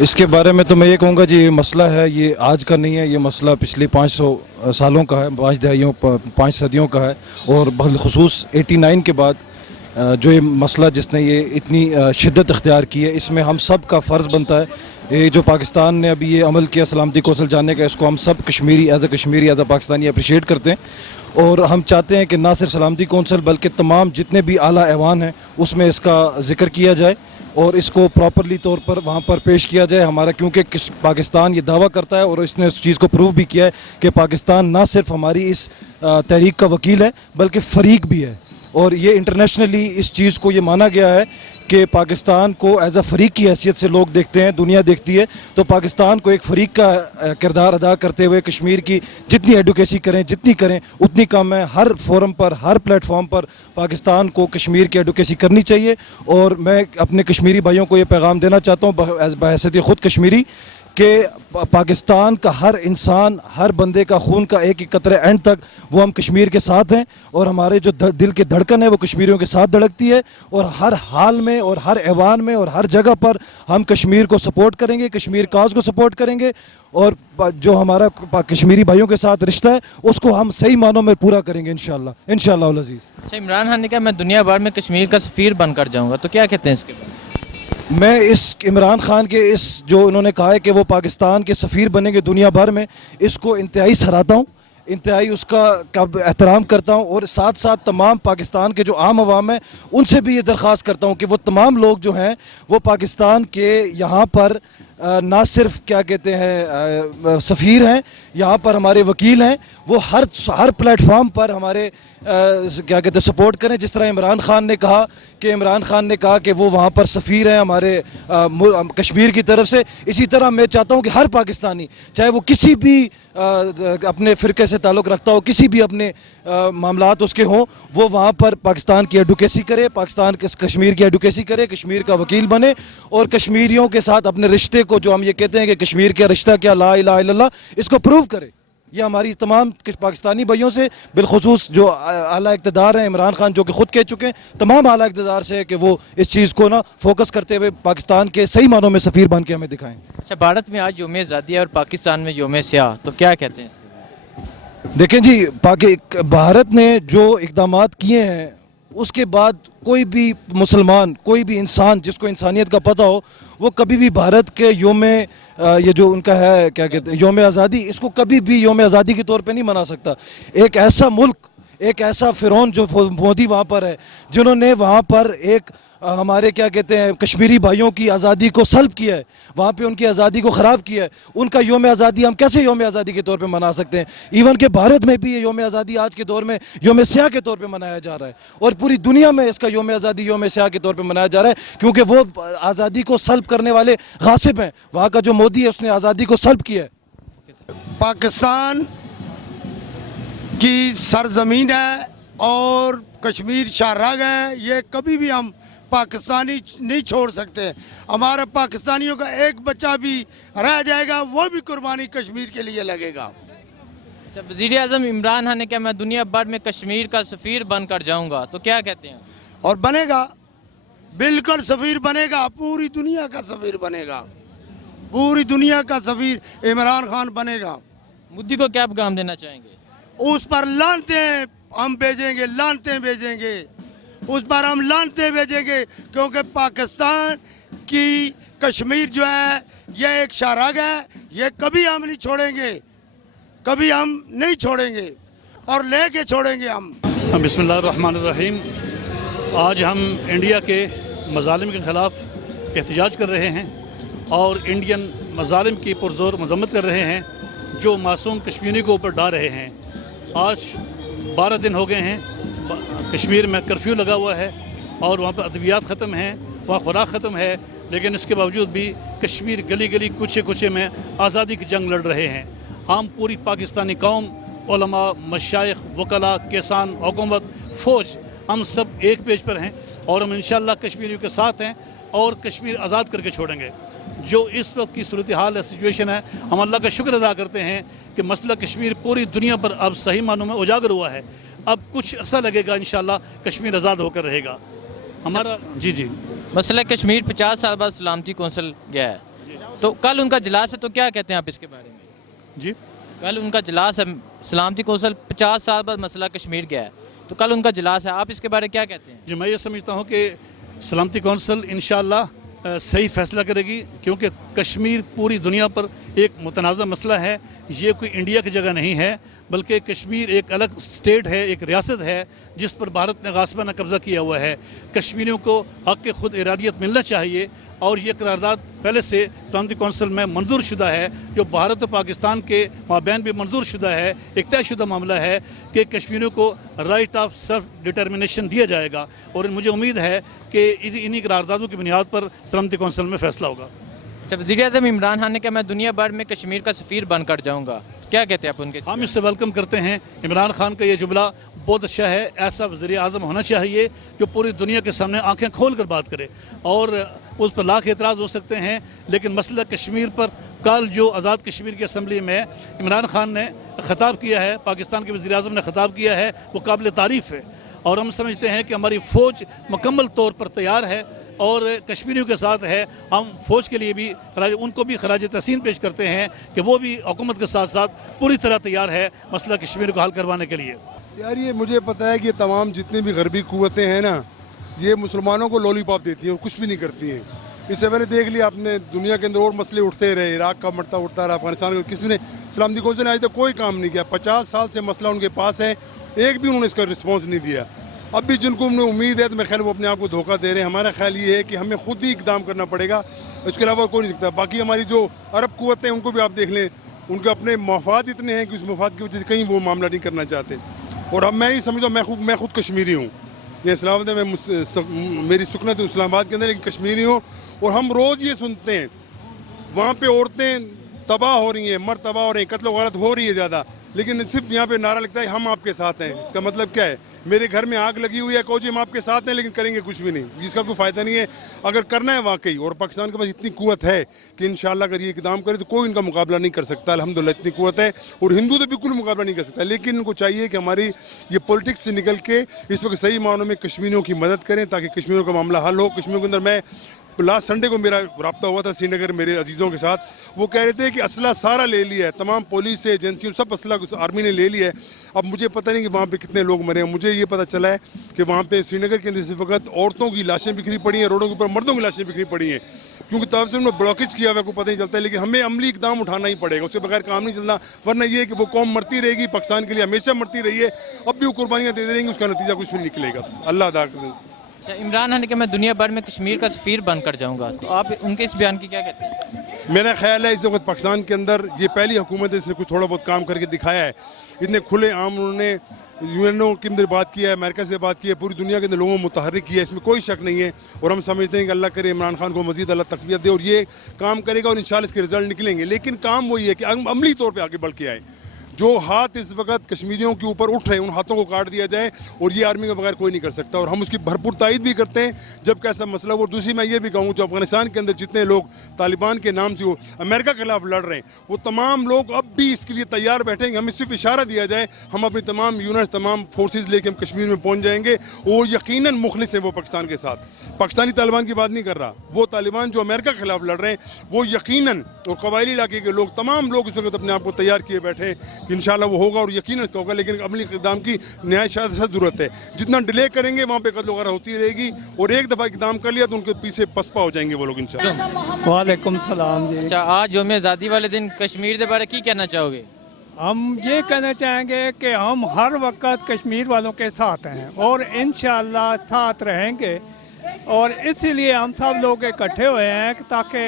اس کے بارے میں تو میں یہ کہوں گا جی، یہ مسئلہ ہے، یہ آج کا نہیں ہے، یہ مسئلہ پچھلی 500 سالوں کا ہے، 5 دہائیوں 5 صدیوں کا ہے، اور بالخصوص 89 کے بعد جو یہ مسئلہ جس نے یہ اتنی شدت اختیار کی ہے، اس میں ہم سب کا فرض بنتا ہے. یہ جو پاکستان نے ابھی یہ عمل کیا سلامتی کونسل جاننے کا، اس کو ہم سب Kashmiri as a Pakistani appreciate کرتے ہیں، اور ہم چاہتے ہیں کہ نہ صرف سلامتی کونسل بلکہ تمام جتنے بھی اعلیٰ ایوان ہیں اس میں اس کا ذکر کیا جائے اور اس کو پراپرلی طور پر وہاں پر پیش کیا جائے ہمارا، کیونکہ پاکستان یہ دعویٰ کرتا ہے اور اس نے اس چیز کو پروو بھی کیا ہے کہ پاکستان نہ صرف ہماری اس تحریک کا وکیل ہے بلکہ فریق بھی ہے، اور یہ انٹرنیشنلی اس چیز کو یہ مانا گیا ہے کہ پاکستان کو ایز اے فریق کی حیثیت سے لوگ دیکھتے ہیں، دنیا دیکھتی ہے. تو پاکستان کو ایک فریق کا کردار ادا کرتے ہوئے کشمیر کی جتنی ایڈوکیسی کریں، جتنی کریں اتنی کم ہے. ہر فورم پر، ہر پلیٹ فارم پر پاکستان کو کشمیر کی ایڈوکیسی کرنی چاہیے. اور میں اپنے کشمیری بھائیوں کو یہ پیغام دینا چاہتا ہوں بحیثیت خود کشمیری کہ پاکستان کا ہر انسان، ہر بندے کا خون کا ایک ایک قطرے اینڈ تک وہ ہم کشمیر کے ساتھ ہیں، اور ہمارے جو دل کی دھڑکن ہے وہ کشمیریوں کے ساتھ دھڑکتی ہے، اور ہر حال میں اور ہر ایوان میں اور ہر جگہ پر ہم کشمیر کو سپورٹ کریں گے، کشمیر کاز کو سپورٹ کریں گے، اور جو ہمارا کشمیری بھائیوں کے ساتھ رشتہ ہے اس کو ہم صحیح معنوں میں پورا کریں گے انشاءاللہ العزیز. اچھا، عمران خان نے کہا میں دنیا بھر میں کشمیر کا سفیر بن کر جاؤں گا، تو کیا کہتے ہیں اس کے بارے میں؟ میں اس عمران خان کے اس جو انہوں نے کہا ہے کہ وہ پاکستان کے سفیر بنیں گے دنیا بھر میں، اس کو انتہائی سراہتا ہوں، انتہائی اس کا احترام کرتا ہوں، اور ساتھ ساتھ تمام پاکستان کے جو عام عوام ہیں ان سے بھی یہ درخواست کرتا ہوں کہ وہ تمام لوگ جو ہیں وہ پاکستان کے یہاں پر نہ صرف کیا کہتے ہیں سفیر ہیں، یہاں پر ہمارے وکیل ہیں، وہ ہر پلیٹ فارم پر ہمارے کیا کہتے ہیں سپورٹ کریں. جس طرح عمران خان نے کہا کہ وہ وہاں پر سفیر ہیں ہمارے کشمیر کی طرف سے، اسی طرح میں چاہتا ہوں کہ ہر پاکستانی چاہے وہ کسی بھی اپنے فرقے سے تعلق رکھتا ہو، کسی بھی اپنے معاملات اس کے ہوں، وہ وہاں پر پاکستان کی ایڈوکیسی کرے، پاکستان کے کشمیر کی ایڈوکیسی کرے، کشمیر کا وکیل بنے، اور کشمیریوں کے ساتھ اپنے رشتے کو، جو ہم یہ کہتے ہیں کہ کشمیر کا رشتہ کیا لا الہ الا اللہ، اس کو پروو کرے. یہ ہماری تمام پاکستانی بھائیوں سے، بالخصوص جو اعلیٰ اقتدار ہیں، عمران خان جو کہ خود کہہ چکے ہیں، تمام اعلیٰ اقتدار سے ہے کہ وہ اس چیز کو فوکس کرتے ہوئے پاکستان کے صحیح معنوں میں سفیر بن کے ہمیں دکھائیں. اچھا، بھارت میں آج یوم آزادی ہے اور پاکستان میں یوم سیاہ، تو کیا کہتے ہیں اس کے بارے میں؟ دیکھیں جی، بھارت نے جو اقدامات کیے ہیں اس کے بعد کوئی بھی مسلمان، کوئی بھی انسان جس کو انسانیت کا پتہ ہو، وہ کبھی بھی بھارت کے یہ جو ان کا ہے کیا کہتے ہیں یوم آزادی، اس کو کبھی بھی یوم آزادی کے طور پہ نہیں منا سکتا. ایک ایسا ملک، ایک ایسا فرعون جو مودی وہاں پر ہے، جنہوں نے وہاں پر ایک ہمارے کیا کہتے ہیں کشمیری بھائیوں کی آزادی کو سلب کیا ہے، وہاں پہ ان کی آزادی کو خراب کیا ہے، ان کا یوم آزادی ہم کیسے یوم آزادی کے طور پہ منا سکتے ہیں؟ ایون کہ بھارت میں بھی یہ یوم آزادی آج کے دور میں یوم سیاہ کے طور پہ منایا جا رہا ہے، اور پوری دنیا میں اس کا یوم آزادی یوم سیاہ کے طور پہ منایا جا رہا ہے، کیونکہ وہ آزادی کو سلب کرنے والے غاصب ہیں. وہاں کا جو مودی ہے اس نے آزادی کو سلب کیا ہے. پاکستان کی سرزمین ہے اور کشمیر شاہراگ ہے، یہ کبھی بھی ہم پاکستانی نہیں چھوڑ سکتے. ہمارا پاکستانیوں کا ایک بچہ بھی رہ جائے گا، وہ بھی قربانی کشمیر کے لیے لگے گا. جب وزیر اعظم عمران خان نے کہا میں دنیا بھر میں کشمیر کا سفیر بن کر جاؤں گا، تو کیا کہتے ہیں؟ اور بنے گا، بالکل سفیر بنے گا، پوری دنیا کا سفیر بنے گا، پوری دنیا کا سفیر عمران خان بنے گا. مودی کو کیا پیغام دینا چاہیں گے؟ اس پر لانتیں ہم بھیجیں گے، لانتیں بھیجیں گے، اس پر ہم لانتیں بھیجیں گے، کیونکہ پاکستان کی کشمیر جو ہے یہ ایک شاہراگ ہے، یہ کبھی ہم نہیں چھوڑیں گے، کبھی ہم نہیں چھوڑیں گے، اور لے کے چھوڑیں گے ہم. بسم اللہ الرحمن الرحیم. آج ہم انڈیا کے مظالم کے خلاف احتجاج کر رہے ہیں اور انڈین مظالم کی پرزور مذمت کر رہے ہیں جو معصوم کشمیری کو اوپر ڈال رہے ہیں. آج 12 دن ہو گئے ہیں کشمیر میں کرفیو لگا ہوا ہے اور وہاں پر ادویات ختم ہیں، وہاں خوراک ختم ہے، لیکن اس کے باوجود بھی کشمیر گلی گلی کوچے کوچے میں آزادی کی جنگ لڑ رہے ہیں. ہم پوری پاکستانی قوم، علماء، مشائخ، وکلاء، کسان، حکومت، فوج، ہم سب ایک پیج پر ہیں اور ہم انشاءاللہ کشمیریوں کے ساتھ ہیں اور کشمیر آزاد کر کے چھوڑیں گے. جو اس وقت کی صورتحال ہے، سچویشن ہے، ہم اللہ کا شکر ادا کرتے ہیں کہ مسئلہ کشمیر پوری دنیا پر اب صحیح معنوں میں اجاگر ہوا ہے. اب کچھ عرصہ لگے گا، انشاءاللہ کشمیر آزاد ہو کر رہے گا ہمارا. جی مسئلہ کشمیر 50 سال بعد سلامتی کونسل گیا ہے، तो कल उनका इजलास है, तो क्या कहते हैं आप इसके बारे में? जी, कल उनका इजलास है, सलामती कौंसिल 50 साल बाद मसला कश्मीर गया है, तो कल उनका इजलास है, आप इसके बारे में क्या कहते हैं? जी, मैं ये समझता हूँ कि सलामती कौंसिल इंशाअल्लाह सही फैसला करेगी, क्योंकि कश्मीर पूरी दुनिया पर एक मुतनाज़ा मसला है। ये कोई इंडिया की जगह नहीं है, बल्कि कश्मीर एक अलग स्टेट है, एक रियासत है जिस पर भारत ने गासबाना कब्ज़ा किया हुआ है। कश्मीरियों को हक़ खुद इरादियत मिलना चाहिए, और ये करारदाद पहले से सलामती कौंसिल में मंजूर शुदा है, जो भारत और पाकिस्तान के माबैन भी मंजूर शुदा है। एक तयशुदा मामला है कि कश्मीरियों को राइट ऑफ सेल्फ डिटर्मिनेशन दिया जाएगा, और मुझे उम्मीद है कि इन्हीं करारदादों की बुनियाद पर सलामती कौंसिल में फ़ैसला होगा। जब वज़ीर-ए-आज़म इमरान खान ने कहा मैं दुनिया भर में कश्मीर का सफ़ीर बनकर जाऊँगा, क्या कहते हैं आप उनके? हम इससे वेलकम करते हैं। इमरान खान का ये जुमला बहुत अच्छा है। ऐसा वज़ीर आज़म होना चाहिए जो पूरी दुनिया के सामने आंखें खोल कर बात करे, और उस पर लाख एतराज़ हो सकते हैं, लेकिन मसला कश्मीर पर कल जो आज़ाद कश्मीर की असम्बली में इमरान खान ने ख़िताब किया है, पाकिस्तान के वज़ीर आज़म ने ख़िताब किया है, वो काबिल तारीफ़ है। और हम समझते हैं कि हमारी फ़ौज मुकम्मल तौर पर तैयार है और कश्मीरियों के साथ है। हम फ़ौज के लिए भी उनको भी खराज तहसीन पेश करते हैं कि वो भी हुकूमत के साथ साथ पूरी तरह तैयार है मसला कश्मीर को हल करवाने के लिए। यार ये मुझे पता है कि तमाम जितनी भी गरबी कुव्वतें हैं ना, ये मुसलमानों को लॉलीपॉप देती हैं और कुछ भी नहीं करती हैं। इससे पहले देख लिया आपने, दुनिया के अंदर और मसले उठते रहे, इराक का मरता उठता रहा, अफगानिस्तान का, किसी ने सलामती कौंसिल ने आज तक कोई काम नहीं किया। 50 साल से मसला उनके पास है, एक भी उन्होंने इसका रिस्पॉन्स नहीं दिया। अब भी जिनको उन्हें उम्मीद है तो मैं ख्याल वो अपने आप को धोखा दे रहे हैं। हमारा ख्याल ये है कि हमें खुद ही इकदाम करना पड़ेगा, इसके अलावा कोई नहीं दिखता। बाकी हमारी जो अरब कुव्वतें हैं उनको भी आप देख लें, उनके अपने मफाद इतने हैं कि उस मफाद की वजह से कहीं वो मामला नहीं करना चाहते। और अब मैं ही समझता हूँ, मैं खुद कश्मीरी हूँ, ये इस्लामाबाद में मेरी सुकनत इस्लामाबाद के अंदर, लेकिन कश्मीरी हूँ। और हम रोज़ ये सुनते हैं वहाँ पे औरतें तबाह हो रही हैं, मर्द तबाह हो रहे हैं, कत्ल वारत हो रही है ज़्यादा, लेकिन सिर्फ यहाँ पे नारा लगता है हम आपके साथ हैं। इसका मतलब क्या है? मेरे घर में आग लगी हुई है, कहो जी हम आपके साथ हैं, लेकिन करेंगे कुछ भी नहीं, इसका कोई फ़ायदा नहीं है। अगर करना है वाकई, और पाकिस्तान के पास इतनी कुव्वत है कि इंशाल्लाह अगर ये इक़दाम करे तो कोई इनका मुकाबला नहीं कर सकता। अल्हम्दुलिल्लाह इतनी कुव्वत है, और हिंदू तो बिल्कुल मुकाबला नहीं कर सकता। लेकिन इनको चाहिए कि हमारी ये पॉलिटिक्स से निकल के इस वक्त सही मानों में कश्मीरियों की मदद करें, ताकि कश्मीरियों का मामला हल हो। कश्मीर के अंदर मैं लास्ट संडे को मेरा रब्ता हुआ था श्रीनगर मेरे अजीज़ों के साथ, वो कह रहे थे कि असला सारा ले लिया है, तमाम पुलिस से एजेंसियों सब असला आर्मी ने ले लिया है। अब मुझे पता नहीं कि वहाँ पे कितने लोग मरे हैं। मुझे ये पता चला है कि वहाँ पे श्रीनगर के अंदर इस वक्त औरतों की लाशें बिखरी पड़ी हैं, रोडों के ऊपर मर्दों की लाशें बिखरी पड़ी हैं, क्योंकि तब से उन्होंने ब्लॉकेज किया हुआ है, को पता नहीं चलता है। लेकिन हमें अमली इकदाम उठाना ही पड़ेगा, उसके बगैर काम नहीं चलना। वरना ये है कि वो कौम मरती रहेगी, पाकिस्तान के लिए हमेशा मरती रही है, अब भी वो कुर्बानियाँ दे रहेंगी, उसका नतीजा कुछ भी निकलेगा। अल्लाह अदा करे। अच्छा, इमरान खान ने कहा मैं दुनिया भर में कश्मीर का सफ़ीर बनकर जाऊँगा, तो आप उनके इस बयान की क्या कहते हैं? मेरा ख्याल है इस वक्त पाकिस्तान के अंदर ये पहली हुकूमत है जिसने कुछ थोड़ा बहुत काम करके दिखाया है। इतने खुले आम उन्होंने यूएनओ के अंदर बात किया है, अमेरिका से बात की है, पूरी दुनिया के अंदर लोगों को मुतहर्रिक किया है, इसमें कोई शक नहीं है। और हम समझते हैं कि अल्लाह करे इमरान खान को मज़ीद अल्लाह तक़वियत दे और ये काम करेगा, और इंशाल्लाह इसके रिजल्ट निकलेंगे। लेकिन काम वही है कि अमली तौर पर आगे बढ़ के आए। जो हाथ इस वक्त कश्मीरियों के ऊपर उठ रहे हैं उन हाथों को काट दिया जाए, और ये आर्मी के बगैर कोई नहीं कर सकता। और हम उसकी भरपूर तायद भी करते हैं जब कैसा मसला। और दूसरी मैं ये भी कहूँ, जो अफगानिस्तान के अंदर जितने लोग तालिबान के नाम से वो अमेरिका के खिलाफ लड़ रहे हैं, वो तमाम लोग अब भी इसके लिए तैयार बैठेंगे। हमें सिर्फ इशारा दिया जाए, हम अपनी तमाम यूनिट तमाम फोर्सेज लेके हम कश्मीर में पहुँच जाएंगे। वो यकीनन मुखलिस है वो पाकिस्तान के साथ, पाकिस्तानी तालिबान की बात नहीं कर रहा, वो तालिबान जो अमेरिका के खिलाफ लड़ रहे हैं वो यकीनन, और कबायली इलाके के लोग तमाम लोग इस वक्त अपने आप को तैयार किए बैठे हैं। इंशाल्लाह वो होगा और यकीनन इसका होगा, लेकिन अमली इक़दाम की नहायत ज़रूरत है। जितना डिले करेंगे वहाँ पे कत्ल वगैरह होती रहेगी, और एक दफ़ा इक़दाम कर लिया तो उनके पीछे पसपा हो जाएंगे वो लोग इंशाल्लाह। वालेकुम सलाम जी। अच्छा, आज यौम आज़ादी वाले दिन कश्मीर के बारे की कहना चाहोगे? हम ये कहना चाहेंगे कि हम हर वक्त कश्मीर वालों के साथ हैं और इंशाअल्लाह साथ रहेंगे, और इसीलिए हम सब लोग इकट्ठे हुए हैं ताकि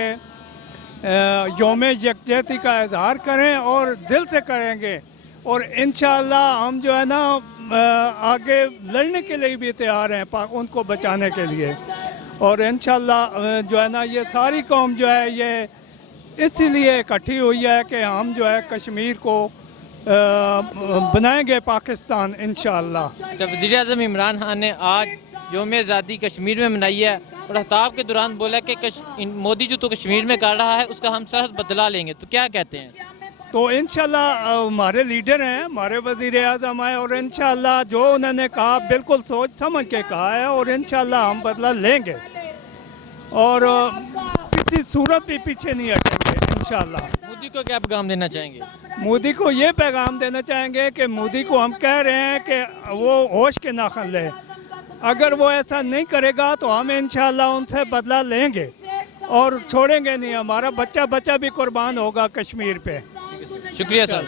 यौम यकजहती का इजहार करें और दिल से करेंगे। और इंशाअल्लाह हम जो है ना आगे लड़ने के लिए भी तैयार हैं उनको बचाने के लिए। और इंशाअल्लाह जो है ना ये सारी कौम जो है ये इसीलिए इकट्ठी हुई है कि हम जो है कश्मीर को बनाएंगे पाकिस्तान इंशाअल्लाह। जब वज़ीर-ए-आज़म इमरान खान ने आज यौम आज़ादी कश्मीर में मनाई है और खिताब के दौरान बोला कि मोदी जो तो कश्मीर में कर रहा है उसका हम सख्त बदला लेंगे, तो क्या कहते हैं? तो इंशाल्लाह हमारे लीडर हैं, हमारे वज़ीर-ए-आज़म हैं, और इंशाल्लाह जो उन्होंने कहा बिल्कुल सोच समझ के कहा है, और इंशाल्लाह हम बदला लेंगे। और किसी सूरत भी पीछे नहीं हटेंगे इंशाल्लाह। मोदी को क्या पैगाम देना चाहेंगे? मोदी को ये पैगाम देना चाहेंगे कि मोदी को हम कह रहे हैं कि वो होश के नाखन ले, अगर वो ऐसा नहीं करेगा तो हम इंशाल्लाह उनसे बदला लेंगे और छोड़ेंगे नहीं। हमारा बच्चा बच्चा भी कुर्बान होगा कश्मीर पे। शुक्रिया सर।